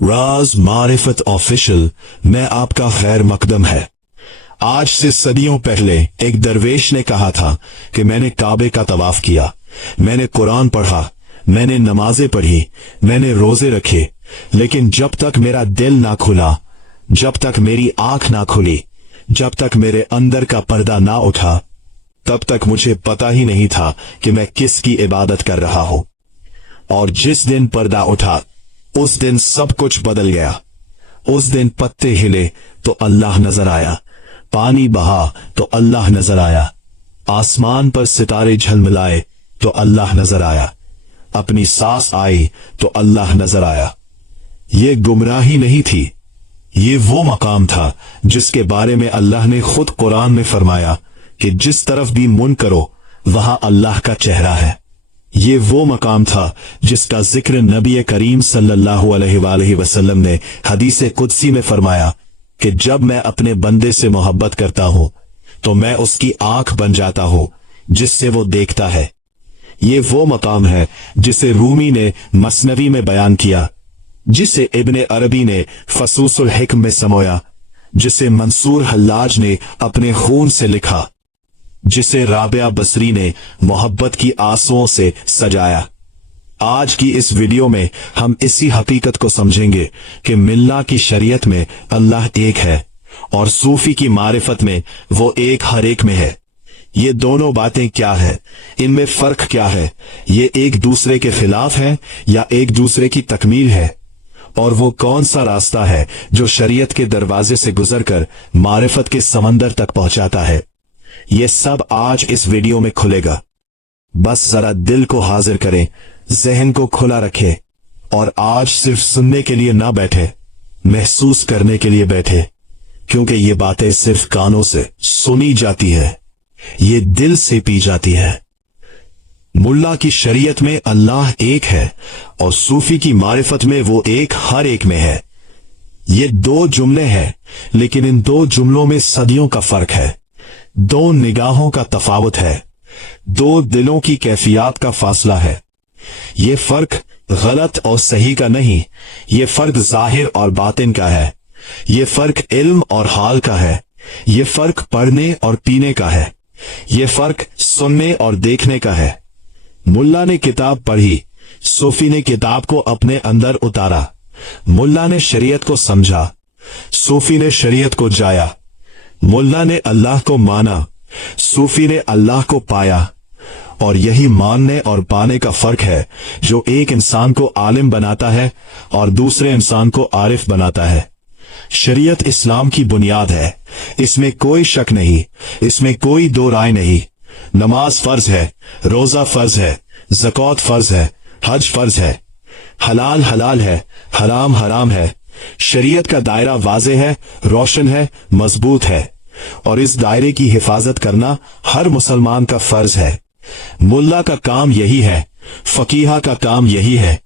राज मारिफत official में आपका खैर मकदम है। आज से सदियों पहले एक दरवेश ने कहा था कि मैंने काबे का तवाफ किया, मैंने कुरान पढ़ा, मैंने नमाजें पढ़ी, मैंने रोजे रखे, लेकिन जब तक मेरा दिल ना खुला, जब तक मेरी आंख ना खुली, जब तक मेरे अंदर का पर्दा ना उठा, तब तक मुझे पता ही नहीं था कि मैं किसकी इबादत कर रहा हूं। और जिस दिन पर्दा उठा उस दिन सब कुछ बदल गया। उस दिन पत्ते हिले तो अल्लाह नजर आया, पानी बहा तो अल्लाह नजर आया, आसमान पर सितारे झलमिलाए तो अल्लाह नजर आया, अपनी सांस आई तो अल्लाह नजर आया। ये गुमराही नहीं थी, ये वो मकाम था जिसके बारे में अल्लाह ने खुद कुरान में फरमाया कि जिस तरफ भी मुन करो वहां अल्लाह का चेहरा है। ये वो मकाम था जिसका जिक्र नबी करीम सल्लल्लाहु अलैहि वसल्लम ने हदीस कुदसी में फरमाया कि जब मैं अपने बंदे से मोहब्बत करता हूं तो मैं उसकी आंख बन जाता हूं जिससे वो देखता है। ये वो मकाम है जिसे रूमी ने मसनवी में बयान किया, जिसे इब्ने अरबी ने फसूसुल हिक्म में समोया, जिसे मंसूर हल्लाज ने अपने खून से लिखा, जिसे राबिया बसरी ने मोहब्बत की आंसुओं से सजाया। आज की इस वीडियो में हम इसी हकीकत को समझेंगे कि मिल्ला की शरीयत में अल्लाह एक है और सूफी की मारिफत में वो एक हर एक में है। ये दोनों बातें क्या है, इनमें फर्क क्या है, ये एक दूसरे के खिलाफ है या एक दूसरे की तकमील है, और वो कौन सा रास्ता है जो शरीयत के दरवाजे से गुजरकर मारिफत के समंदर तक पहुंचाता है। ये सब आज इस वीडियो में खुलेगा। बस जरा दिल को हाजिर करें, जहन को खुला रखें और आज सिर्फ सुनने के लिए ना बैठे, महसूस करने के लिए बैठे, क्योंकि ये बातें सिर्फ कानों से सुनी जाती है, ये दिल से पी जाती है। मुल्ला की शरीयत में अल्लाह एक है और सूफी की मारिफत में वो एक हर एक में है। ये दो जुमले हैं, लेकिन इन दो जुमलों में सदियों का फर्क है, दो निगाहों का तफावत है, दो दिलों की कैफियत का फासला है। ये फर्क गलत और सही का नहीं, ये फर्क जाहिर और बातिन का है, ये फर्क इल्म और हाल का है, ये फर्क पढ़ने और पीने का है, ये फर्क सुनने और देखने का है। मुल्ला ने किताब पढ़ी, सूफी ने किताब को अपने अंदर उतारा। मुल्ला ने शरीयत को समझा, सूफी ने शरीयत को जाया। मुल्ला ने अल्लाह को माना, सूफी ने अल्लाह को पाया। और यही मानने और पाने का फर्क है जो एक इंसान को आलिम बनाता है और दूसरे इंसान को आरिफ बनाता है। शरीयत इस्लाम की बुनियाद है, इसमें कोई शक नहीं, इसमें कोई दो राय नहीं। नमाज फर्ज है, रोजा फर्ज है, ज़कात फर्ज है, हज फर्ज है, हलाल हलाल है, हराम हराम है। शरीयत का दायरा वाज़े है, रोशन है, मजबूत है, और इस दायरे की हिफाजत करना हर मुसलमान का फर्ज है। मुल्ला का काम यही है, फकीहा का काम यही है,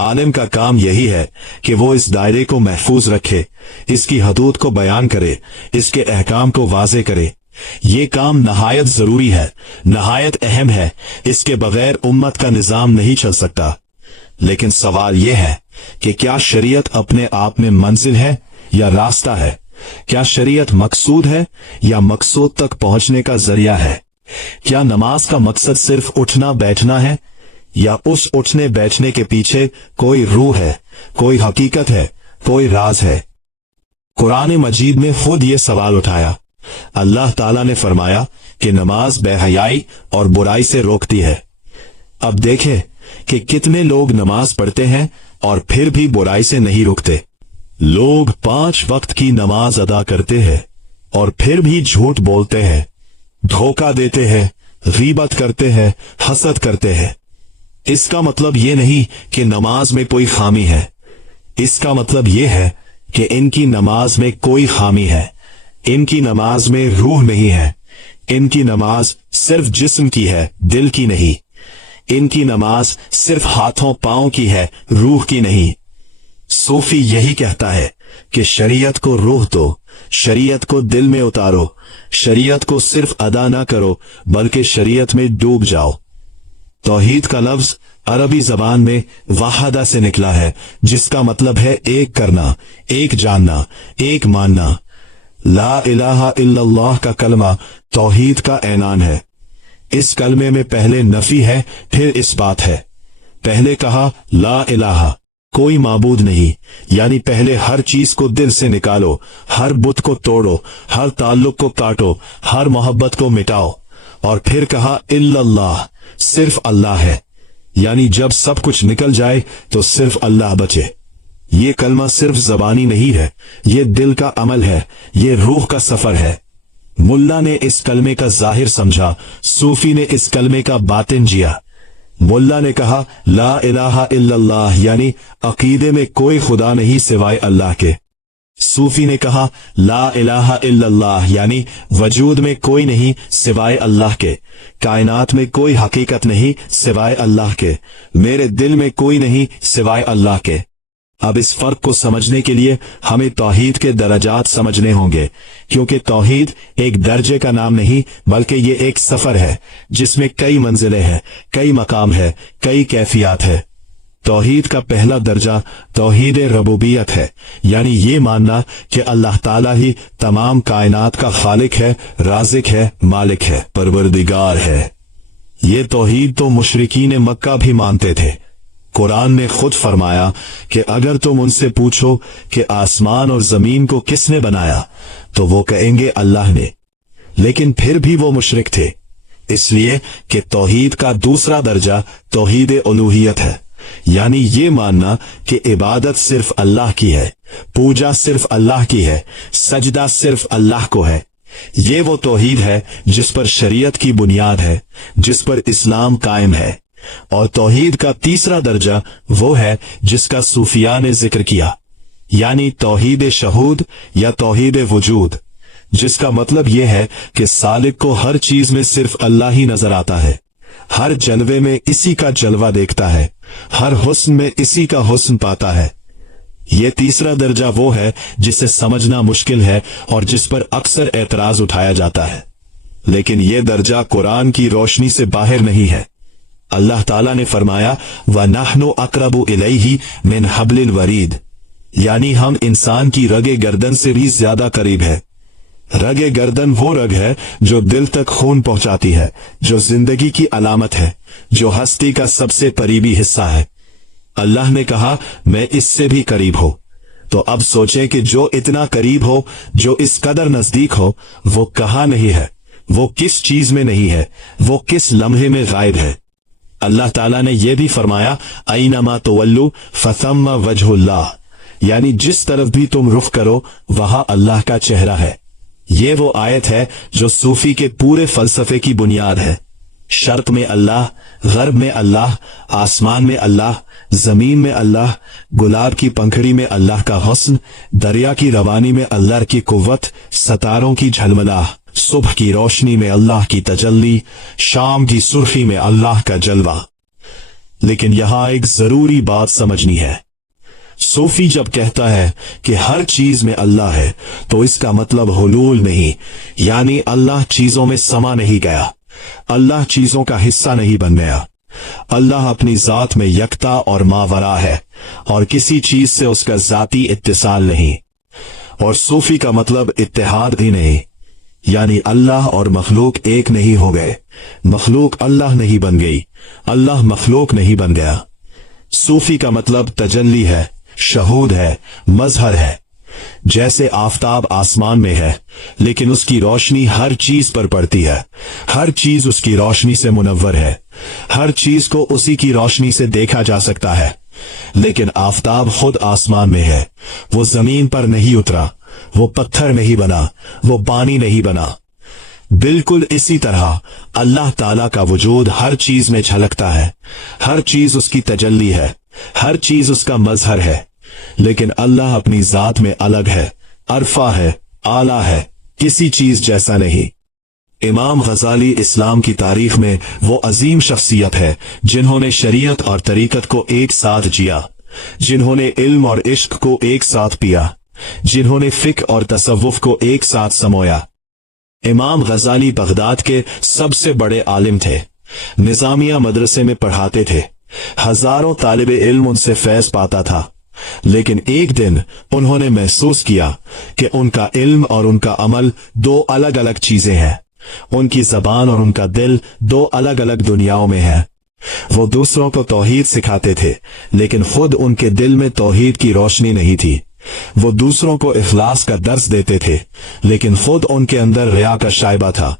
आलिम का काम यही है कि वो इस दायरे को महफूज रखे, इसकी हदूद को बयान करे, इसके अहकाम को वाज़े करे। ये काम नहायत जरूरी है, नहायत अहम है, इसके बगैर उम्मत का निजाम नहीं चल सकता। लेकिन सवाल यह है कि क्या शरीयत अपने आप में मंजिल है या रास्ता है? क्या शरीयत मकसूद है या मकसूद तक पहुंचने का जरिया है? क्या नमाज का मकसद सिर्फ उठना बैठना है या उस उठने बैठने के पीछे कोई रूह है, कोई हकीकत है, कोई राज है? कुरान मजीद ने खुद ये सवाल उठाया। अल्लाह ताला ने फरमाया कि नमाज बेहयाई और बुराई से रोकती है। अब देखें कि कितने लोग नमाज पढ़ते हैं और फिर भी बुराई से नहीं रुकते। लोग 5 वक्त की नमाज अदा करते हैं और फिर भी झूठ बोलते हैं, धोखा देते हैं, गीबत करते हैं, हसद करते हैं। इसका मतलब ये नहीं कि नमाज में कोई खामी है, इसका मतलब ये है कि इनकी नमाज में कोई खामी है। इनकी नमाज में रूह नहीं है, इनकी नमाज सिर्फ जिस्म की है, दिल की नहीं। इनकी नमाज सिर्फ हाथों पांव की है, रूह की नहीं। सूफी यही कहता है कि शरीयत को रूह दो, शरीयत को दिल में उतारो, शरीयत को सिर्फ अदा ना करो बल्कि शरीयत में डूब जाओ। तौहीद का लफ्ज अरबी जबान में वाहदा से निकला है, जिसका मतलब है एक करना, एक जानना, एक मानना। ला इलाहा इल्लल्लाह का कलमा तौहीद का ऐलान है। इस कलमे में पहले नफी है, फिर इस्बात है। पहले कहा ला इलाहा, कोई माबूद नहीं, यानी पहले हर चीज को दिल से निकालो, हर बुत को तोड़ो, हर ताल्लुक को काटो, हर मोहब्बत को मिटाओ। और फिर कहा इल्लल्लाह, सिर्फ अल्लाह है, यानी जब सब कुछ निकल जाए तो सिर्फ अल्लाह बचे। ये कलमा सिर्फ जबानी नहीं है, ये दिल का अमल है, ये रूह का सफर है। मुल्ला ने इस कलमे का जाहिर समझा, सूफी ने इस कलमे का बातिन जिया। मुल्ला ने कहा ला इलाहा इल्लल्लाह, यानी अकीदे में कोई खुदा नहीं सिवाय अल्लाह के। सूफी ने कहा ला इलाहा इल्लल्लाह, यानी वजूद में कोई नहीं सिवाय अल्लाह के, कायनात में कोई हकीकत नहीं सिवाय अल्लाह के, मेरे दिल में कोई नहीं सिवाय अल्लाह के। अब इस फर्क को समझने के लिए हमें तौहीद के दर्जात समझने होंगे, क्योंकि तौहीद एक दर्जे का नाम नहीं, बल्कि ये एक सफर है जिसमें कई मंजिलें हैं, कई मकाम है, कई कैफियत है। तौहीद का पहला दर्जा तौहीद रबूबियत है, यानी ये मानना कि अल्लाह ताला ही तमाम कायनात का खालिक है, राज़िक है, मालिक है, परवरदिगार है। ये तौहीद तो मुशरिकीन मक्का भी मानते थे। कुरान ने खुद फरमाया कि अगर तुम उनसे पूछो कि आसमान और जमीन को किसने बनाया, तो वो कहेंगे अल्लाह ने, लेकिन फिर भी वो मुशरिक थे, इसलिए कि तौहीद का दूसरा दर्जा तौहीद उलूहियत है, यानी ये मानना कि इबादत सिर्फ अल्लाह की है, पूजा सिर्फ अल्लाह की है, सजदा सिर्फ अल्लाह को है। ये वो तौहीद है जिस पर शरीयत की बुनियाद है, जिस पर इस्लाम कायम है। और तौहीद का तीसरा दर्जा वो है जिसका सूफिया ने जिक्र किया, यानी तौहीद शहूद या तौहीद वजूद, जिसका मतलब यह है कि सालिक को हर चीज में सिर्फ अल्लाह ही नजर आता है, हर जलवे में इसी का जलवा देखता है, हर हुस्न में इसी का हुस्न पाता है। यह तीसरा दर्जा वो है जिसे समझना मुश्किल है और जिस पर अक्सर एतराज उठाया जाता है, लेकिन यह दर्जा कुरान की रोशनी से बाहर नहीं है। अल्लाह ताला ने फरमाया व नहनु अक़रबु इलैहि मिन हब्लिल वरीद, यानी हम इंसान की रगे गर्दन से भी ज्यादा करीब है। रगे गर्दन वो रग है जो दिल तक खून पहुंचाती है, जो जिंदगी की अलामत है, जो हस्ती का सबसे करीबी हिस्सा है। अल्लाह ने कहा मैं इससे भी करीब हूं। तो अब सोचें कि जो इतना करीब हो, जो इस कदर नजदीक हो, वो कहां नहीं है, वो किस चीज में नहीं है, वो किस लम्हे में गायब है। अल्लाह ताला ने यह भी फरमाया ऐनमा तुवल्लु फथम्मा वजहुल्लाह, यानी जिस तरफ भी तुम रुख करो वहां अल्लाह का चेहरा है। ये वो आयत है जो सूफी के पूरे फलसफे की बुनियाद है। शर्क में अल्लाह, गर्ब में अल्लाह, आसमान में अल्लाह, जमीन में अल्लाह, गुलाब की पंखड़ी में अल्लाह का हुस्न, दरिया की रवानी में अल्लाह की कुव्वत, सितारों की झलमलाह, सुबह की रोशनी में अल्लाह की तजल्ली, शाम की सुर्खी में अल्लाह का जलवा। लेकिन यहां एक जरूरी बात समझनी है। सूफी जब कहता है कि हर चीज में अल्लाह है, तो इसका मतलब हुलूल नहीं, यानी अल्लाह चीजों में समा नहीं गया, अल्लाह चीजों का हिस्सा नहीं बन गया। अल्लाह अपनी जात में यकता और मावरा है और किसी चीज से उसका जाती इत्तिसाल नहीं। और सूफी का मतलब इत्तेहाद भी नहीं, यानी अल्लाह और मखलूक एक नहीं हो गए, मखलूक अल्लाह नहीं बन गई, अल्लाह मखलूक नहीं बन गया। सूफी का मतलब तजल्ली है, शहूद है, मजहर है। जैसे आफताब आसमान में है, लेकिन उसकी रोशनी हर चीज पर पड़ती है, हर चीज उसकी रोशनी से मुनव्वर है, हर चीज को उसी की रोशनी से देखा जा सकता है। लेकिन आफताब खुद आसमान में है, वो जमीन पर नहीं उतरा, वो पत्थर नहीं बना, वो पानी नहीं बना। बिल्कुल इसी तरह अल्लाह ताला का वजूद हर चीज में झलकता है, हर चीज उसकी तजल्ली है, हर चीज उसका मजहर है। लेकिन अल्लाह अपनी जात में अलग है, अरफा है, आला है, किसी चीज जैसा नहीं। इमाम गजाली इस्लाम की तारीख में वो अजीम शख्सियत है जिन्होंने शरीयत और तरीकत को एक साथ जिया, जिन्होंने इल्म और इश्क को एक साथ पिया, जिन्होंने फिक्र और तसव्वुफ को एक साथ समोया। इमाम गजाली बगदाद के सबसे बड़े आलिम थे, निजामिया मदरसे में पढ़ाते थे, हजारों तालिबे इल्म उनसे फैज पाता था, लेकिन एक दिन उन्होंने महसूस किया कि उनका इल्म और उनका अमल दो अलग अलग चीजें हैं। उनकी जबान और उनका दिल दो अलग अलग दुनियाओं में है। वो दूसरों को तौहीद सिखाते थे, लेकिन खुद उनके दिल में तौहीद की रोशनी नहीं थी। वो दूसरों को इखलास का दर्स देते थे, लेकिन खुद उनके अंदर रिया का शाइबा था।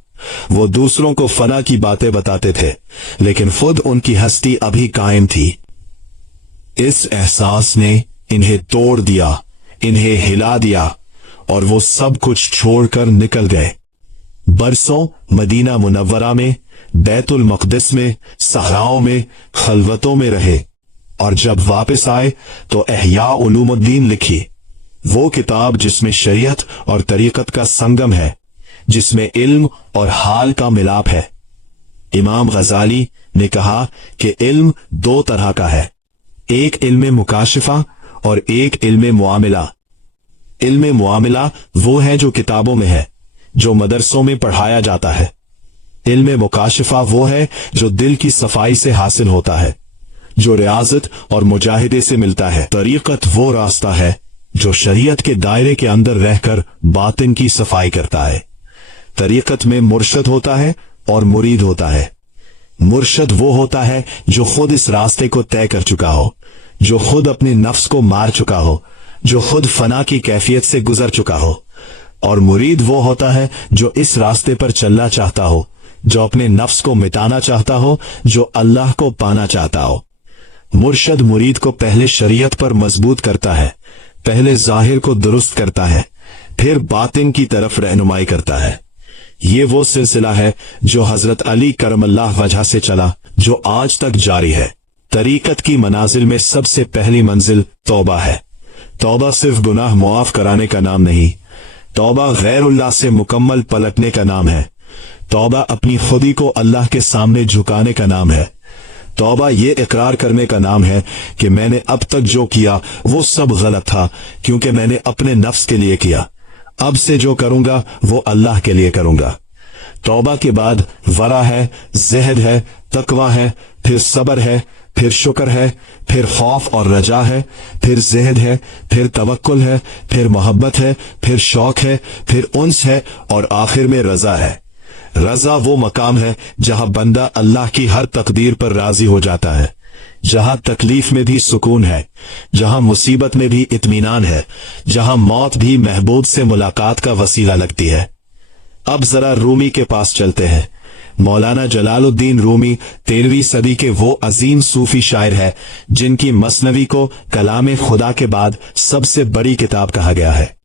वो दूसरों को फना की बातें बताते थे, लेकिन खुद उनकी हस्ती अभी कायम थी। इस एहसास ने इन्हें तोड़ दिया, इन्हें हिला दिया, और वो सब कुछ छोड़कर निकल गए। बरसों मदीना मुनव्वरा में, बैतुल मक़दिस में, सहराओं में, खलवतों में रहे, और जब वापस आए तो इहया उलूमुद्दीन लिखी, वो किताब जिसमें शरीयत और तरीकत का संगम है, जिसमें इल्म और हाल का मिलाप है। इमाम गजाली ने कहा कि इल्म दो तरह का है, एक इल्म मुकाशिफा और एक इल्म मुआमिला। इल्म मुआमिला वो है जो किताबों में है, जो मदरसों में पढ़ाया जाता है। इल्म मुकाशिफा वो है जो दिल की सफाई से हासिल होता है, जो रियाजत और मुजाहिदे से मिलता है। तरीकत वो रास्ता है जो शरीयत के दायरे के अंदर रहकर बातिन की सफाई करता है। तरीकत में मुर्शद होता है और मुरीद होता है। मुर्शद वो होता है जो खुद इस रास्ते को तय कर चुका हो, जो खुद अपने नफ्स को मार चुका हो, जो खुद फना की कैफियत से गुजर चुका हो। और मुरीद वो होता है जो इस रास्ते पर चलना चाहता हो, जो अपने नफ्स को मिटाना चाहता हो, जो अल्लाह को पाना चाहता हो। मुर्शद मुरीद को पहले शरीयत पर मजबूत करता है, पहले जाहिर को दुरुस्त करता है, फिर बातिन की तरफ रहनुमाई करता है। ये वो सिलसिला है जो हजरत अली करमल्लाह वजह से चला, जो आज तक जारी है। तरीकत की मनाजिल में सबसे पहली मंजिल तौबा है। तौबा सिर्फ गुनाह मुआफ कराने का नाम नहीं, तौबा गैरुल्लाह से मुकम्मल पलटने का नाम है। तौबा अपनी खुदी को अल्लाह के सामने झुकाने का नाम है। तौबा ये इकरार करने का नाम है कि मैंने अब तक जो किया वो सब गलत था, क्योंकि मैंने अपने नफ्स के लिए किया। अब से जो करूंगा वो अल्लाह के लिए करूंगा। तौबा के बाद वरा है, ज़हद है, तकवा है, फिर सब्र है, फिर शुक्र है, फिर खौफ और रजा है, फिर ज़हद है, फिर तवक्कुल है, फिर मोहब्बत है, फिर शौक है, फिर उन्स है, और आखिर में रजा है। रजा वो मकाम है जहां बंदा अल्लाह की हर तकदीर पर राजी हो जाता है, जहां तकलीफ में भी सुकून है, जहां मुसीबत में भी इत्मीनान है, जहां मौत भी महबूब से मुलाकात का वसीला लगती है। अब जरा रूमी के पास चलते हैं। मौलाना जलालुद्दीन रूमी 13वीं सदी के वो अजीम सूफी शायर है जिनकी मसनवी को कलाम खुदा के बाद सबसे बड़ी किताब कहा गया है।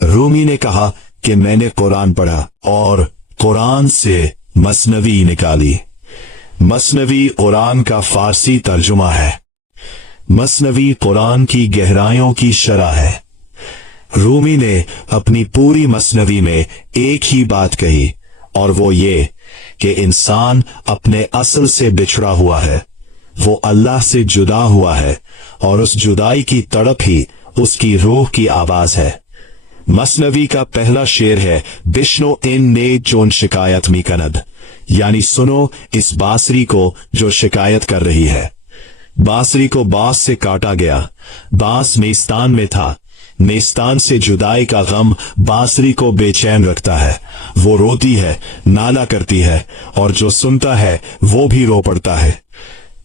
रूमी ने कहा कि मैंने कुरान पढ़ा और कुरान से मसनवी निकाली। मसनवी कुरान का फारसी तर्जुमा है। मसनवी कुरान की गहराइयों की शरह है। रूमी ने अपनी पूरी मसनवी में एक ही बात कही, और वो ये कि इंसान अपने असल से बिछड़ा हुआ है, वो अल्लाह से जुदा हुआ है, और उस जुदाई की तड़प ही उसकी रूह की आवाज है। मसनवी का पहला शेर है, बिश्नो इन ने जोन शिकायत मी कनद, यानी सुनो इस बांसुरी को जो शिकायत कर रही है। बांसुरी को बांस से काटा गया, बांस मेस्तान में था। मेस्तान से जुदाई का गम बांसुरी को बेचैन रखता है। वो रोती है, नाला करती है, और जो सुनता है वो भी रो पड़ता है।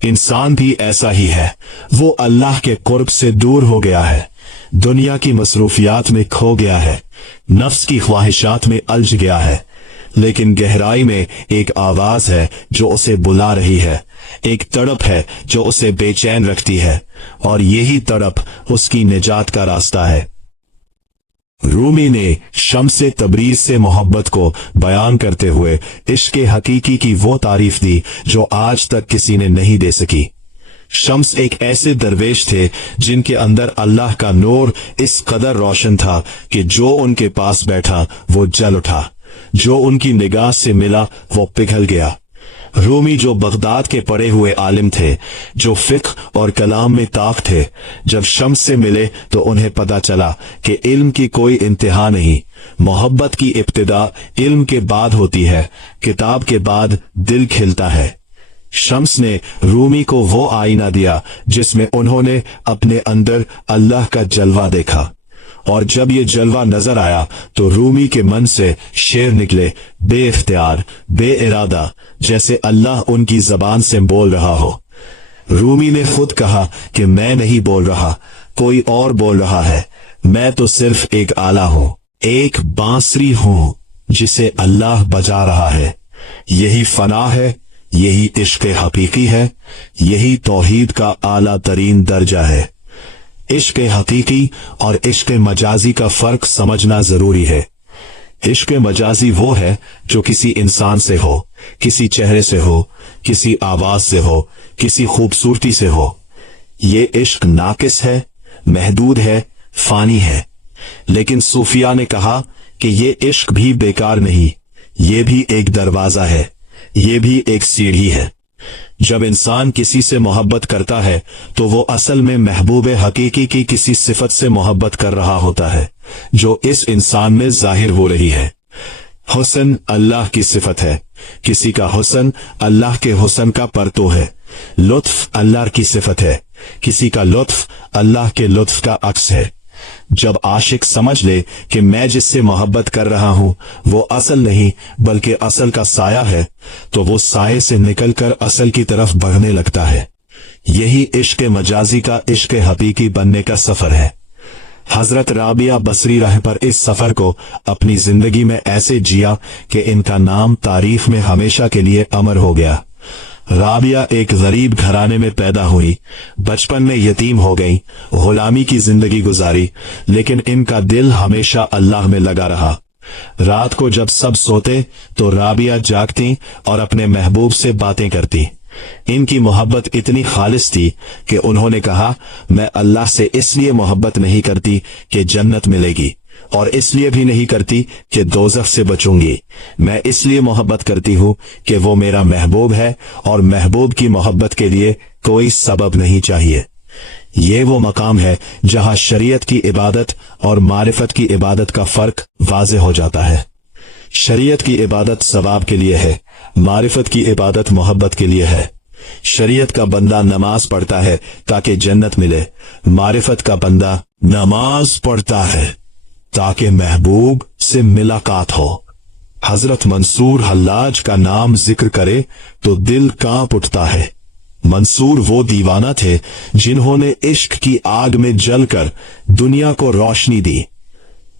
इंसान भी ऐसा ही है। वो अल्लाह के कुर्ब से दूर हो गया है, दुनिया की मसरूफियात में खो गया है, नफ्स की ख्वाहिशात में उलझ गया है। लेकिन गहराई में एक आवाज है जो उसे बुला रही है, एक तड़प है जो उसे बेचैन रखती है, और यही तड़प उसकी निजात का रास्ता है। रूमी ने शम्से तबरीज से मोहब्बत को बयान करते हुए इश्क हकीकी की वो तारीफ दी जो आज तक किसी ने नहीं दे सकी। शम्स एक ऐसे दरवेश थे जिनके अंदर अल्लाह का नूर इस कदर रोशन था कि जो उनके पास बैठा वो जल उठा, जो उनकी निगाह से मिला वो पिघल गया। रूमी जो बगदाद के पढ़े हुए आलिम थे, जो फिक्र और कलाम में ताक थे, जब शम्स से मिले तो उन्हें पता चला कि इल्म की कोई इंतहा नहीं। मोहब्बत की इब्तिदा इल्म के बाद होती है, किताब के बाद दिल खिलता है। शम्स ने रूमी को वो आईना दिया जिसमें उन्होंने अपने अंदर अल्लाह का जलवा देखा, और जब ये जलवा नजर आया तो रूमी के मन से शेर निकले, बेइख्तियार, बेइरादा, जैसे अल्लाह उनकी जबान से बोल रहा हो। रूमी ने खुद कहा कि मैं नहीं बोल रहा, कोई और बोल रहा है, मैं तो सिर्फ एक आला हूं, एक बांसुरी हूं जिसे अल्लाह बजा रहा है। यही फना है, यही इश्क हकीकी है, यही तौहीद का आला तरीन दर्जा है। इश्क हकीकी और इश्क मजाजी का फर्क समझना जरूरी है। इश्क मजाजी वो है जो किसी इंसान से हो, किसी चेहरे से हो, किसी आवाज से हो, किसी खूबसूरती से हो। ये इश्क नाकिस है, महदूद है, फानी है। लेकिन सूफिया ने कहा कि ये इश्क भी बेकार नहीं, ये भी एक दरवाजा है, ये भी एक सीढ़ी है। जब इंसान किसी से मोहब्बत करता है तो वो असल में महबूब हकीकी की किसी सिफत से मोहब्बत कर रहा होता है जो इस इंसान में जाहिर हो रही है। हुस्न अल्लाह की सिफत है, किसी का हुस्न अल्लाह के हुस्न का परतो है। लुत्फ अल्लाह की सिफत है, किसी का लुत्फ अल्लाह के लुत्फ का अक्स है। जब आशिक समझ ले कि मैं जिससे मोहब्बत कर रहा हूं वो असल नहीं बल्कि असल का साया है, तो वो साये से निकलकर असल की तरफ बढ़ने लगता है। यही इश्क मजाजी का इश्क हकीकी बनने का सफर है। हजरत राबिया बसरी रह पर इस सफर को अपनी जिंदगी में ऐसे जिया कि इनका नाम तारीख में हमेशा के लिए अमर हो गया। राबिया एक गरीब घराने में पैदा हुई, बचपन में यतीम हो गई, गुलामी की जिंदगी गुजारी, लेकिन इनका दिल हमेशा अल्लाह में लगा रहा। रात को जब सब सोते तो राबिया जागती और अपने महबूब से बातें करती। इनकी मोहब्बत इतनी खालिस थी कि उन्होंने कहा, मैं अल्लाह से इसलिए मोहब्बत नहीं करती कि जन्नत मिलेगी, और इसलिए भी नहीं करती कि दोज़ख से बचूंगी। मैं इसलिए मोहब्बत करती हूँ कि वो मेरा महबूब है, और महबूब की मोहब्बत के लिए कोई सबब नहीं चाहिए। ये वो मकाम है जहाँ शरीयत की इबादत और मारिफत की इबादत का फर्क वाज़े हो जाता है। शरीयत की इबादत सवाब के लिए है, मारिफत की इबादत मोहब्बत के लिए है। शरीयत का बंदा नमाज पढ़ता है ताकि जन्नत मिले, मारिफत का बंदा नमाज पढ़ता है ताकि महबूब से मुलाकात हो। हजरत मंसूर हल्लाज का नाम जिक्र करे तो दिल कांप उठता है। मंसूर वो दीवाना थे जिन्होंने इश्क की आग में जलकर दुनिया को रोशनी दी।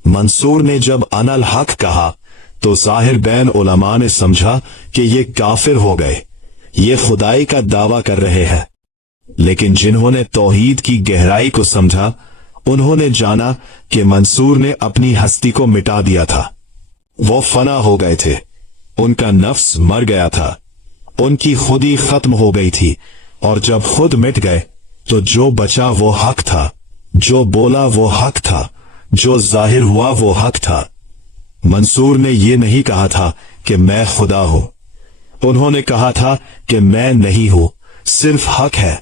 मंसूर ने जब अनल हक कहा तो जाहिर बैन उलमा ने समझा कि ये काफिर हो गए, ये खुदाई का दावा कर रहे हैं। लेकिन जिन्होंने तौहीद की गहराई को समझा उन्होंने जाना कि मंसूर ने अपनी हस्ती को मिटा दिया था। वो फना हो गए थे, उनका नफ्स मर गया था, उनकी खुदी खत्म हो गई थी, और जब खुद मिट गए तो जो बचा वो हक था, जो बोला वो हक था, जो जाहिर हुआ वो हक था। मंसूर ने ये नहीं कहा था कि मैं खुदा हूं, उन्होंने कहा था कि मैं नहीं हूं, सिर्फ हक है।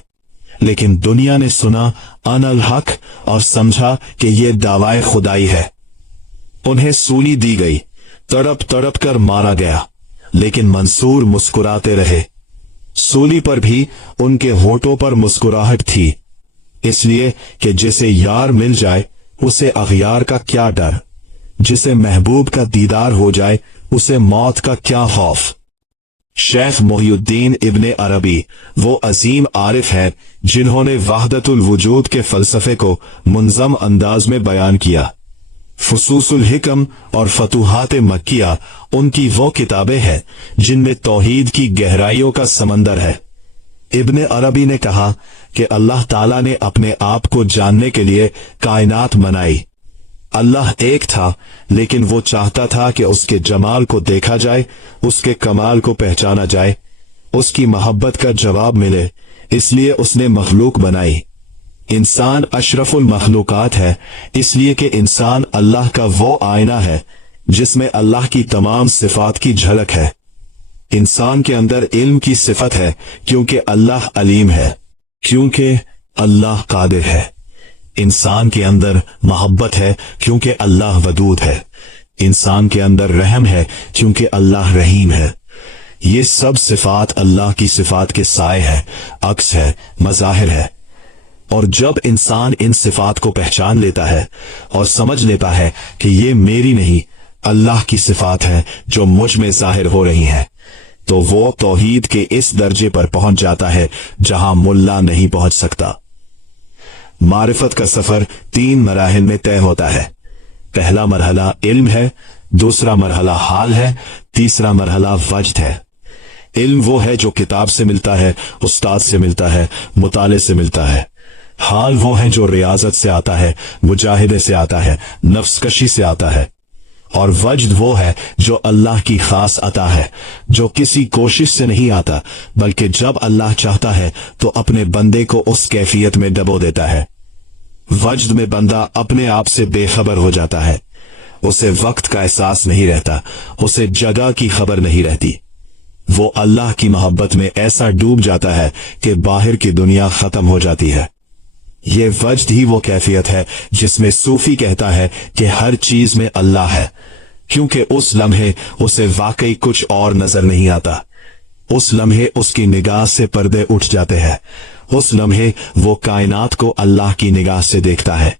लेकिन दुनिया ने सुना अनल हक और समझा कि यह दावाए खुदाई है। उन्हें सूली दी गई, तड़प तड़प कर मारा गया, लेकिन मंसूर मुस्कुराते रहे। सूली पर भी उनके होठों पर मुस्कुराहट थी, इसलिए कि जिसे यार मिल जाए उसे अगयार का क्या डर, जिसे महबूब का दीदार हो जाए उसे मौत का क्या खौफ। शेख मोहिउद्दीन इब्ने अरबी वो अजीम आरिफ हैं जिन्होंने वहदतुल वजूद के फलसफे को मुंज़म अंदाज में बयान किया। फुसूसुल हिकम और फतूहात मक्किया उनकी वो किताबें हैं जिनमें तौहीद की गहराइयों का समंदर है। इब्ने अरबी ने कहा कि अल्लाह ताला ने अपने आप को जानने के लिए कायनात बनाई। अल्लाह एक था, लेकिन वो चाहता था कि उसके जमाल को देखा जाए, उसके कमाल को पहचाना जाए, उसकी मोहब्बत का जवाब मिले, इसलिए उसने मखलूक बनाई। इंसान अशरफुल मखलूकात है, इसलिए कि इंसान अल्लाह का वो आईना है जिसमें अल्लाह की तमाम सिफात की झलक है। इंसान के अंदर इल्म की सिफत है क्योंकि अल्लाह अलीम है, क्योंकि अल्लाह कादिर है। इंसान के अंदर मोहब्बत है क्योंकि अल्लाह वदूद है। इंसान के अंदर रहम है क्योंकि अल्लाह रहीम है। ये सब सिफात अल्लाह की सिफात के साए है, अक्स है, मज़ाहिर है। और जब इंसान इन सिफात को पहचान लेता है और समझ लेता है कि ये मेरी नहीं अल्लाह की सिफात है जो मुझ में जाहिर हो रही हैं, तो वो तौहीद के इस दर्जे पर पहुंच जाता है जहां मुल्ला नहीं पहुंच सकता। मारिफत का सफर 3 मराहिल में तय होता है। पहला मरहला इल्म है, दूसरा मरहला हाल है, तीसरा मरहला वजद है। इल्म वो है जो किताब से मिलता है, उस्ताद से मिलता है, मुताले से मिलता है। हाल वो है जो रियाजत से आता है, मुजाहिदे से आता है, नफ्सकशी से आता है। और वजद वो है जो अल्लाह की खास अता है, जो किसी कोशिश से नहीं आता, बल्कि जब अल्लाह चाहता है तो अपने बंदे को उस कैफियत में डबो देता है। वजद में बंदा अपने आप से बेखबर हो जाता है, उसे वक्त का एहसास नहीं रहता, उसे जगह की खबर नहीं रहती। वो अल्लाह की मोहब्बत में ऐसा डूब जाता है कि बाहर की दुनिया खत्म हो जाती है। ये वजद ही वो कैफियत है जिसमें सूफी कहता है कि हर चीज में अल्लाह है, क्योंकि उस लम्हे उसे वाकई कुछ और नजर नहीं आता। उस लम्हे उसकी निगाह से पर्दे उठ जाते हैं, उस लम्हे वो कायनात को अल्लाह की निगाह से देखता है।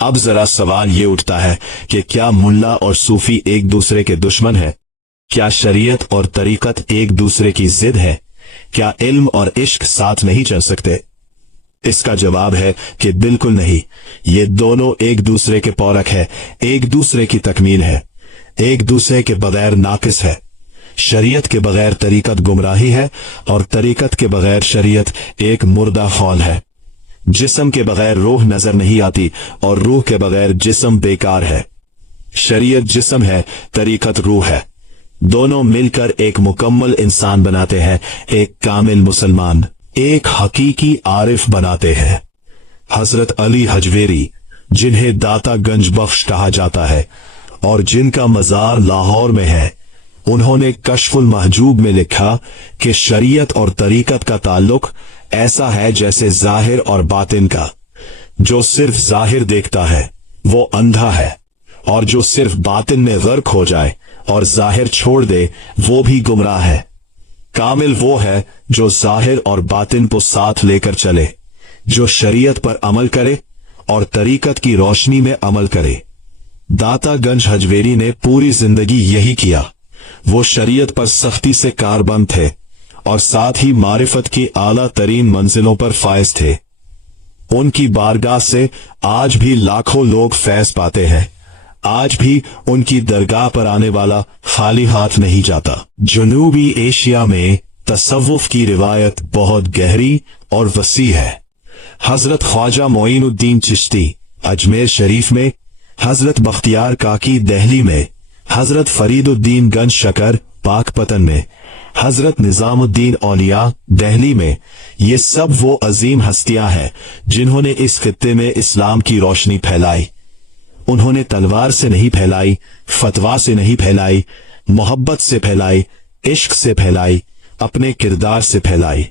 अब जरा सवाल ये उठता है कि क्या मुल्ला और सूफी एक दूसरे के दुश्मन है? क्या शरीयत और तरीकत एक दूसरे की जिद है? क्या इल्म और इश्क साथ नहीं चल सकते? इसका जवाब है कि बिल्कुल नहीं। ये दोनों एक दूसरे के पूरक है, एक दूसरे की तकमील है, एक दूसरे के बगैर नाकिस है। शरीयत के बगैर तरीकत गुमराही है और तरीकत के बगैर शरीयत एक मुर्दा खौल है। जिस्म के बगैर रूह नजर नहीं आती और रूह के बगैर जिस्म बेकार है। शरीयत जिस्म है, तरीकत रूह है। दोनों मिलकर एक मुकम्मल इंसान बनाते हैं, एक कामिल मुसलमान, एक हकीकी आरिफ बनाते हैं। हजरत अली हजवेरी, जिन्हें दाता गंज बख्श कहा जाता है और जिनका मजार लाहौर में है, उन्होंने कश्फुल महजूब में लिखा कि शरीयत और तरीकत का ताल्लुक ऐसा है जैसे जाहिर और बातिन का। जो सिर्फ जाहिर देखता है वो अंधा है, और जो सिर्फ बातिन में गर्क हो जाए और जाहिर छोड़ दे वो भी गुमराह है। कामिल वो है जो जाहिर और बातिन को साथ लेकर चले, जो शरीयत पर अमल करे और तरीकत की रोशनी में अमल करे। दाता गंज हजवेरी ने पूरी जिंदगी यही किया। वो शरीयत पर सख्ती से कारबंद थे और साथ ही मारिफत की आला तरीन मंजिलों पर फायज थे। उनकी बारगाह से आज भी लाखों लोग फैज पाते हैं। आज भी उनकी दरगाह पर आने वाला खाली हाथ नहीं जाता। जनूबी एशिया में तसव्वुफ की रिवायत बहुत गहरी और वसी है। हजरत ख्वाजा मोइनुद्दीन चिश्ती अजमेर शरीफ में, हजरत बख्तियार काकी दिल्ली में, हजरत फरीदुद्दीन गंज शकर पाकपतन में, हजरत निजामुद्दीन औलिया दिल्ली में, ये सब वो अजीम हस्तियां हैं जिन्होंने इस खित्ते में इस्लाम की रोशनी फैलाई। उन्होंने तलवार से नहीं फैलाई, फतवा से नहीं फैलाई, मोहब्बत से फैलाई, इश्क से फैलाई, अपने किरदार से फैलाई।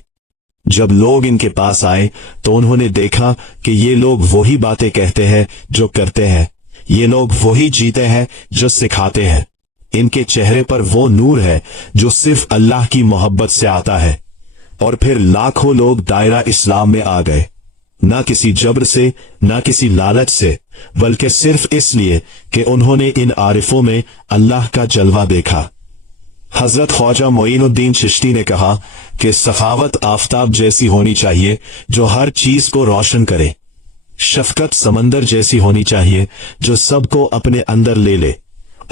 जब लोग इनके पास आए तो उन्होंने देखा कि ये लोग वही बातें कहते हैं जो करते हैं, ये लोग वही जीते हैं जो सिखाते हैं। इनके चेहरे पर वो नूर है जो सिर्फ अल्लाह की मोहब्बत से आता है। और फिर लाखों लोग दायरा इस्लाम में आ गए, ना किसी जबर से, ना किसी लालच से, बल्कि सिर्फ इसलिए कि उन्होंने इन आरिफों में अल्लाह का जलवा देखा। हजरत ख्वाजा मोइनुद्दीन चिश्ती ने कहा कि सखावत आफताब जैसी होनी चाहिए जो हर चीज को रोशन करे। शफकत समंदर जैसी होनी चाहिए जो सबको अपने अंदर ले ले।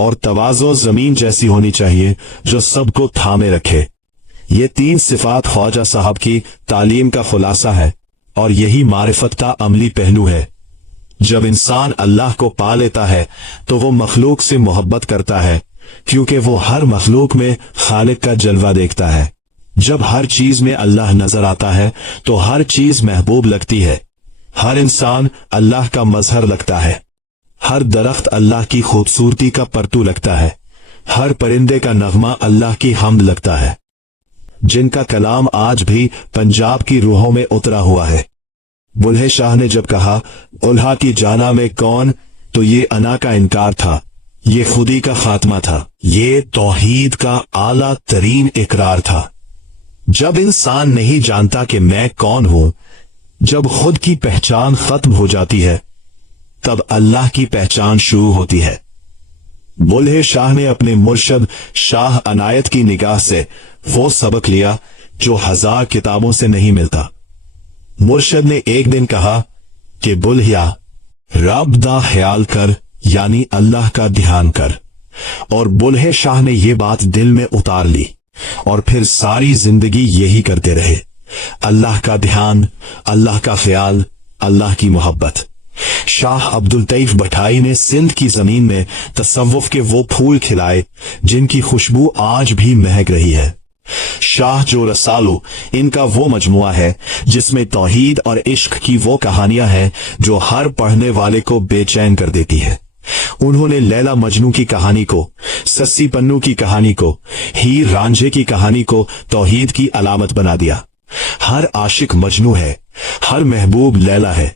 और तवाज़ो जमीन जैसी होनी चाहिए जो सबको थामे रखे। ये 3 सिफात ख्वाजा साहब की तालीम का खुलासा है और यही मारिफत का अमली पहलू है। जब इंसान अल्लाह को पा लेता है तो वो मखलूक से मोहब्बत करता है, क्योंकि वो हर मखलूक में खालिक का जलवा देखता है। जब हर चीज में अल्लाह नजर आता है तो हर चीज महबूब लगती है। हर इंसान अल्लाह का मजहर लगता है। हर दरख्त अल्लाह की खूबसूरती का परतू लगता है। हर परिंदे का नगमा अल्लाह की हम्द लगता है। जिनका कलाम आज भी पंजाब की रूहों में उतरा हुआ है। बुल्हे शाह ने जब कहा उल्हा की जाना में कौन, तो ये अना का इनकार था। ये खुदी का खात्मा था। ये तौहीद का आला तरीन इकरार था। जब इंसान नहीं जानता कि मैं कौन हूं, जब खुद की पहचान खत्म हो जाती है, तब अल्लाह की पहचान शुरू होती है। बुल्हे शाह ने अपने मुर्शद शाह अनायत की निगाह से वो सबक लिया जो 1000 किताबों से नहीं मिलता। मुर्शद ने एक दिन कहा कि बुल्हिया, रब दा ख्याल कर, यानी अल्लाह का ध्यान कर। और बुल्हे शाह ने ये बात दिल में उतार ली और फिर सारी जिंदगी यही करते रहे। अल्लाह का ध्यान, अल्लाह का ख्याल, अल्लाह की मोहब्बत। शाह अब्दुल तईफ भटाई ने सिंध की जमीन में तसव्वुफ के वो फूल खिलाए जिनकी खुशबू आज भी महक रही है। शाह जो रसालो, इनका वो मजमुआ है जिसमें तौहीद और इश्क की वो कहानियां हैं जो हर पढ़ने वाले को बेचैन कर देती है। उन्होंने लैला मजनू की कहानी को, सस्सी पन्नू की कहानी को, हीर रांझे की कहानी को तौहीद की अलामत बना दिया। हर आशिक मजनू है, हर महबूब लैला है,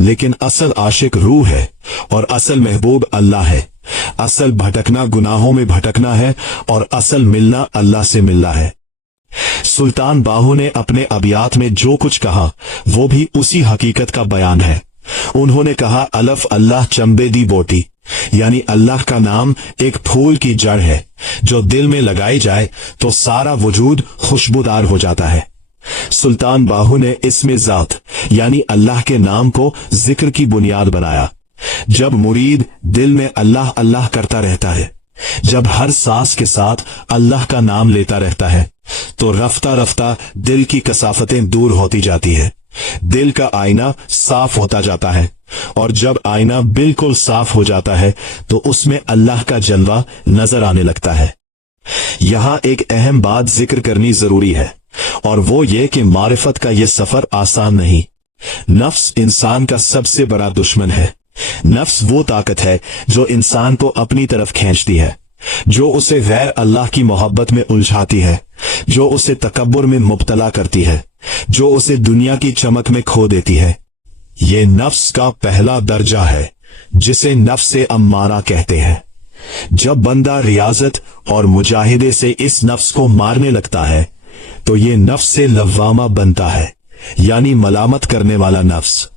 लेकिन असल आशिक रूह है और असल महबूब अल्लाह है। असल भटकना गुनाहों में भटकना है और असल मिलना अल्लाह से मिलना है। सुल्तान बाहू ने अपने अबियात में जो कुछ कहा वो भी उसी हकीकत का बयान है। उन्होंने कहा, अलफ अल्लाह चंबे दी बोटी, यानी अल्लाह का नाम एक फूल की जड़ है जो दिल में लगाई जाए तो सारा वजूद खुशबूदार हो जाता है। सुल्तान बाहू ने इसमें जात यानी अल्लाह के नाम को जिक्र की बुनियाद बनाया। जब मुरीद दिल में अल्लाह अल्लाह करता रहता है, जब हर सांस के साथ अल्लाह का नाम लेता रहता है, तो रफ्ता रफ्ता दिल की कसाफतें दूर होती जाती है। दिल का आईना साफ होता जाता है और जब आईना बिल्कुल साफ हो जाता है तो उसमें अल्लाह का जलवा नजर आने लगता है। यहां एक अहम बात जिक्र करनी जरूरी है और वो ये कि मारिफत का ये सफर आसान नहीं। नफ्स इंसान का सबसे बड़ा दुश्मन है। नफ्स वो ताकत है जो इंसान को अपनी तरफ खींचती है, जो उसे गैर अल्लाह की मोहब्बत में उलझाती है, जो उसे तकब्बुर में मुब्तला करती है, जो उसे दुनिया की चमक में खो देती है। ये नफ्स का पहला दर्जा है जिसे नफ्स अम्मारा कहते हैं। जब बंदा रियाजत और मुजाहिदे से इस नफ्स को मारने लगता है तो ये नफ्स लव्वामा बनता है, यानी मलामत करने वाला नफ्स,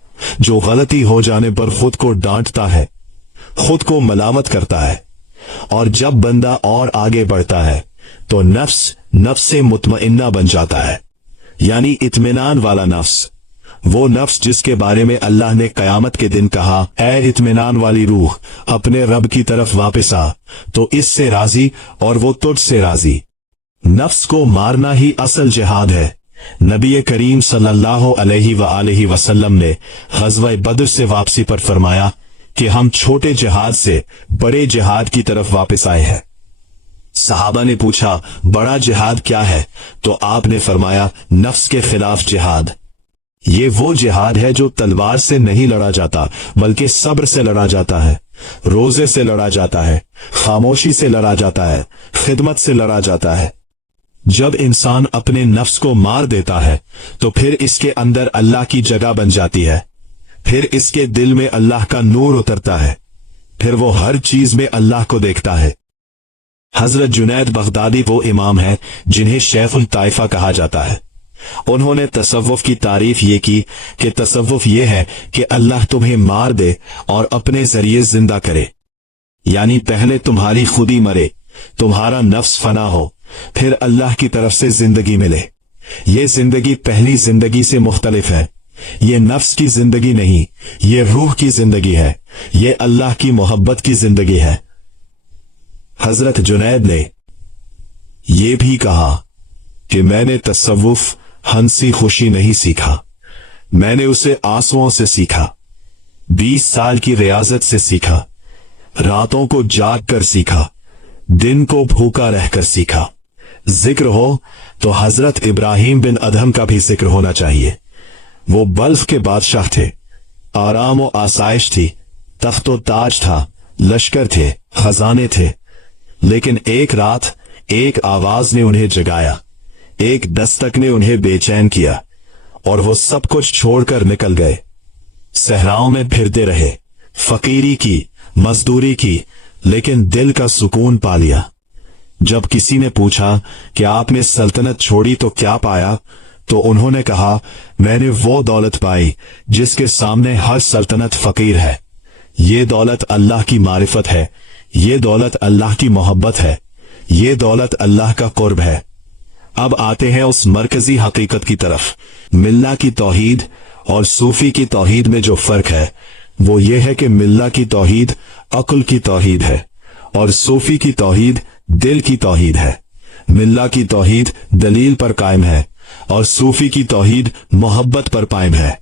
जो गलती हो जाने पर खुद को डांटता है, खुद को मलामत करता है। और जब बंदा और आगे बढ़ता है तो नफ्स मुतमइन्ना बन जाता है, यानी इत्मीनान वाला नफ्स। वो नफ्स जिसके बारे में अल्लाह ने कयामत के दिन कहा, ऐ इत्मीनान वाली रूह, अपने रब की तरफ वापस आ, तो इससे राजी और वो तुझसे राजी। नफ्स को मारना ही असल जिहाद है। नबी करीम सल्लल्लाहु अलैहि वसल्लम ने ग़ज़वा बद्र से वापसी पर फरमाया कि हम छोटे जिहाद से बड़े जिहाद की तरफ वापस आए हैं। सहाबा ने पूछा, बड़ा जिहाद क्या है? तो आपने फरमाया, नफ्स के खिलाफ जिहाद। ये वो जिहाद है जो तलवार से नहीं लड़ा जाता बल्कि सब्र से लड़ा जाता है, रोजे से लड़ा जाता है, खामोशी से लड़ा जाता है, खिदमत से लड़ा जाता है। जब इंसान अपने नफ्स को मार देता है तो फिर इसके अंदर अल्लाह की जगह बन जाती है, फिर इसके दिल में अल्लाह का नूर उतरता है, फिर वो हर चीज में अल्लाह को देखता है। हजरत जुनैद बगदादी वो इमाम है जिन्हें शेखुल ताइफा कहा जाता है। उन्होंने तसव्वुफ की तारीफ ये की कि तसव्वुफ ये है कि अल्लाह तुम्हें मार दे और अपने जरिए जिंदा करे, यानी पहले तुम्हारी खुदी मरे, तुम्हारा नफ्स फना हो, फिर अल्लाह की तरफ से जिंदगी मिले। ये जिंदगी पहली जिंदगी से मुख्तलिफ है। ये नफ्स की जिंदगी नहीं, ये रूह की जिंदगी है, ये अल्लाह की मोहब्बत की जिंदगी है। हजरत जुनैद ने यह भी कहा कि मैंने तसव्वुफ हंसी खुशी नहीं सीखा, मैंने उसे आंसुओं से सीखा, 20 साल की रियाजत से सीखा, रातों को जाग कर सीखा, दिन को भूखा रहकर सीखा। जिक्र हो तो हजरत इब्राहिम बिन अदहम का भी जिक्र होना चाहिए। वो बल्फ के बादशाह थे, आराम और आसाइश थी, तख्तो ताज था, लश्कर थे, खजाने थे, लेकिन एक रात एक आवाज ने उन्हें जगाया, एक दस्तक ने उन्हें बेचैन किया और वो सब कुछ छोड़कर निकल गए। सहराओं में फिरते रहे, फकीरी की, मजदूरी की, लेकिन दिल का सुकून पा लिया। जब किसी ने पूछा कि आपने सल्तनत छोड़ी तो क्या पाया, तो उन्होंने कहा, मैंने वो दौलत पाई जिसके सामने हर सल्तनत फकीर है। ये दौलत अल्लाह की मारिफत है, ये दौलत अल्लाह की मोहब्बत है, ये दौलत अल्लाह का कुर्ब है। अब आते हैं उस मरकजी हकीकत की तरफ। मिल्ला की तौहीद और सूफी की तौहीद में जो फर्क है वो ये है कि मिल्ला की तौहीद अक्ल की तौहीद है और सूफी की तौहीद दिल की तौहीद है। मिल्ला की तौहीद दलील पर कायम है और सूफी की तौहीद मोहब्बत पर कायम है।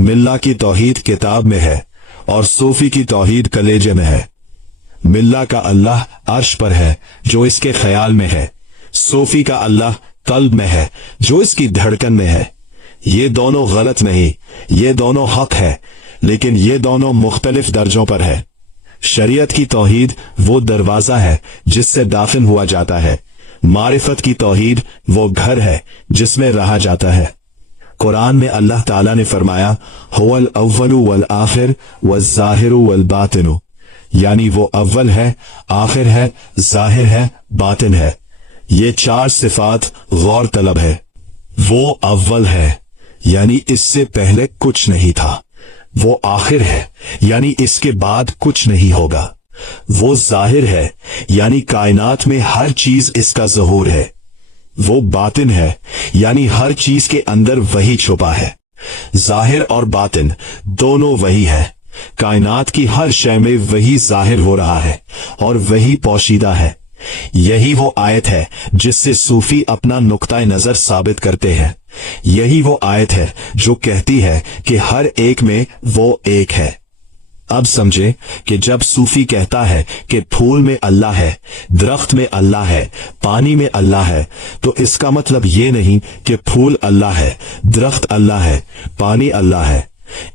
मिल्ला की तौहीद किताब में है और सूफी की तौहीद कलेजे में है। मिल्ला का अल्लाह अर्श पर है जो इसके ख्याल में है, सूफी का अल्लाह कल्ब में है जो इसकी धड़कन में है। ये दोनों गलत नहीं, ये दोनों हक है, लेकिन ये दोनों मुख्तलिफ दर्जों पर है। शरीयत की तौहीद वो दरवाजा है जिससे दाखिल हुआ जाता है। मारिफत की तौहीद वो घर है जिसमें रहा जाता है। कुरान में अल्लाह ताला ने फरमाया, हुवल अव्वलु वल आखिर वज़्ज़ाहिरु वल बातिनु, यानी वो अव्वल है, आखिर है, जाहिर है, बातिन है। ये चार सिफात गौर तलब है। वो अव्वल है यानी इससे पहले कुछ नहीं था। वो आखिर है यानी इसके बाद कुछ नहीं होगा। वो जाहिर है यानी कायनात में हर चीज इसका ज़हूर है। वो बातिन है यानी हर चीज के अंदर वही छुपा है। जाहिर और बातिन दोनों वही है। कायनात की हर शय में वही जाहिर हो रहा है और वही पोशीदा है। यही वो आयत है जिससे सूफी अपना नुक्ता नजर साबित करते हैं। यही वो आयत है जो कहती है कि हर एक में वो एक है। अब समझे कि जब सूफी कहता है कि फूल में अल्लाह है, दरख्त में अल्लाह है, पानी में अल्लाह है, तो इसका मतलब ये नहीं कि फूल अल्लाह है, दरख्त अल्लाह है, पानी अल्लाह है।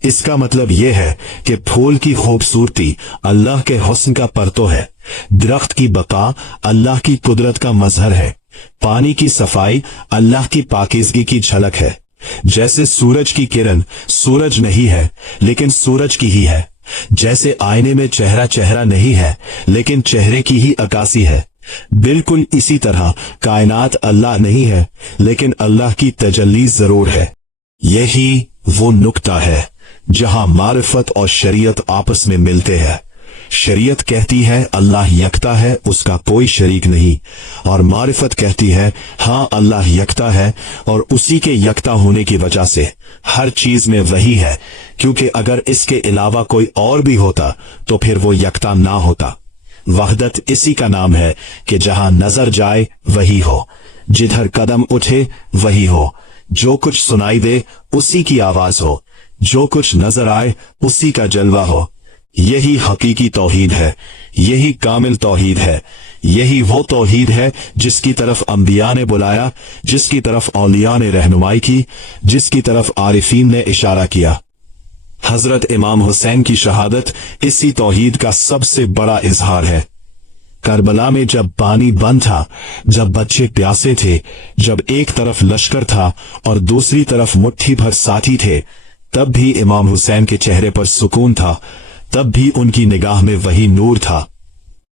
इसका मतलब यह है कि फूल की खूबसूरती अल्लाह के हुस्न का परतो है, दरख्त की बका अल्लाह की कुदरत का मजहर है, पानी की सफाई अल्लाह की पाकीज़गी की झलक है। जैसे सूरज की किरण सूरज नहीं है लेकिन सूरज की ही है, जैसे आईने में चेहरा चेहरा नहीं है लेकिन चेहरे की ही अक्कासी है, बिल्कुल इसी तरह कायनात अल्लाह नहीं है लेकिन अल्लाह की तजल्ली जरूर है। यही वो नुक्ता है जहां मारिफत और शरीयत आपस में मिलते हैं। शरीयत कहती है अल्लाह यकता है, उसका कोई शरीक नहीं, और मारिफत कहती है हाँ अल्लाह यकता है और उसी के यकता होने की वजह से हर चीज में वही है, क्योंकि अगर इसके अलावा कोई और भी होता तो फिर वो यकता ना होता। वहदत इसी का नाम है कि जहां नजर जाए वही हो, जिधर कदम उठे वही हो, जो कुछ सुनाई दे उसी की आवाज हो, जो कुछ नजर आए उसी का जलवा हो। यही हकीकी तौहीद है, यही कामिल तौहीद है, यही वो तौहीद है जिसकी तरफ अंबिया ने बुलाया, जिसकी तरफ औलिया ने रहनुमाई की, जिसकी तरफ आरिफीन ने इशारा किया। हजरत इमाम हुसैन की शहादत इसी तौहीद का सबसे बड़ा इजहार है। करबला में जब पानी बंद था, जब बच्चे प्यासे थे, जब एक तरफ लश्कर था और दूसरी तरफ मुट्ठी भर साथी थे, तब भी इमाम हुसैन के चेहरे पर सुकून था, तब भी उनकी निगाह में वही नूर था।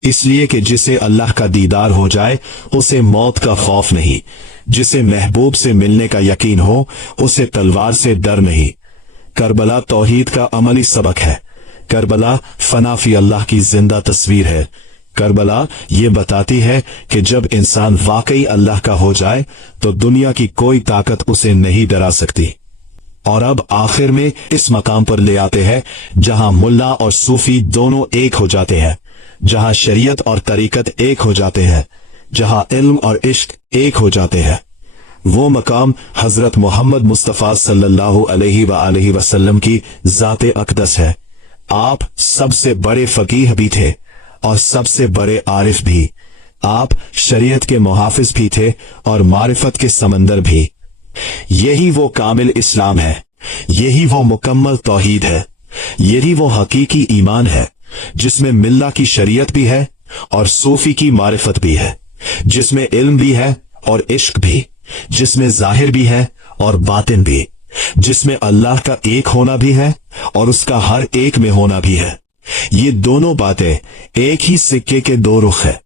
इसलिए कि जिसे अल्लाह का दीदार हो जाए उसे मौत का खौफ नहीं, जिसे महबूब से मिलने का यकीन हो उसे तलवार से डर नहीं। करबला तौहीद का अमली सबक है। करबला फनाफी अल्लाह की जिंदा तस्वीर है। करबला ये बताती है कि जब इंसान वाकई अल्लाह का हो जाए तो दुनिया की कोई ताकत उसे नहीं डरा सकती। और अब आखिर में इस मकाम पर ले आते हैं जहां मुल्ला और सूफी दोनों एक हो जाते हैं, जहां शरीयत और तरीकत एक हो जाते हैं, जहां इल्म और इश्क एक हो जाते हैं। वो मकाम हजरत मोहम्मद मुस्तफ़ा सल्लल्लाहु अलैहि वसल्लम की ज़ाते अक़दस है। आप सबसे बड़े फकीह भी थे और सबसे बड़े आरिफ भी। आप शरीयत के मुहाफिज भी थे और मारिफत के समंदर भी। यही वो कामिल इस्लाम है, यही वो मुकम्मल तौहीद है, यही वो हकीकी ईमान है जिसमें मिल्ला की शरीयत भी है और सूफी की मारिफत भी है, जिसमें इल्म भी है और इश्क भी, जिसमें जाहिर भी है और बातिन भी, जिसमें अल्लाह का एक होना भी है और उसका हर एक में होना भी है। ये दोनों बातें एक ही सिक्के के दो रुख है।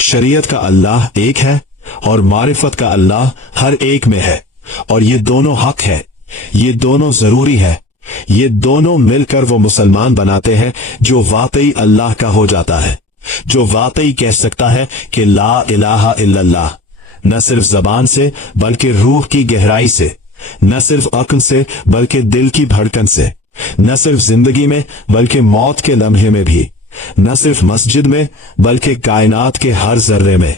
शरीयत का अल्लाह एक है और मारिफत का अल्लाह हर एक में है, और ये दोनों हक है, ये दोनों जरूरी है। ये दोनों मिलकर वो मुसलमान बनाते हैं जो वाकई अल्लाह का हो जाता है, जो वाकई कह सकता है कि ला इलाहा इल्लल्लाह, न सिर्फ जबान से बल्कि रूह की गहराई से, न सिर्फ अक्ल से बल्कि दिल की धड़कन से, न सिर्फ जिंदगी में बल्कि मौत के लम्हे में भी, न सिर्फ मस्जिद में बल्कि कायनात के हर जर्रे में।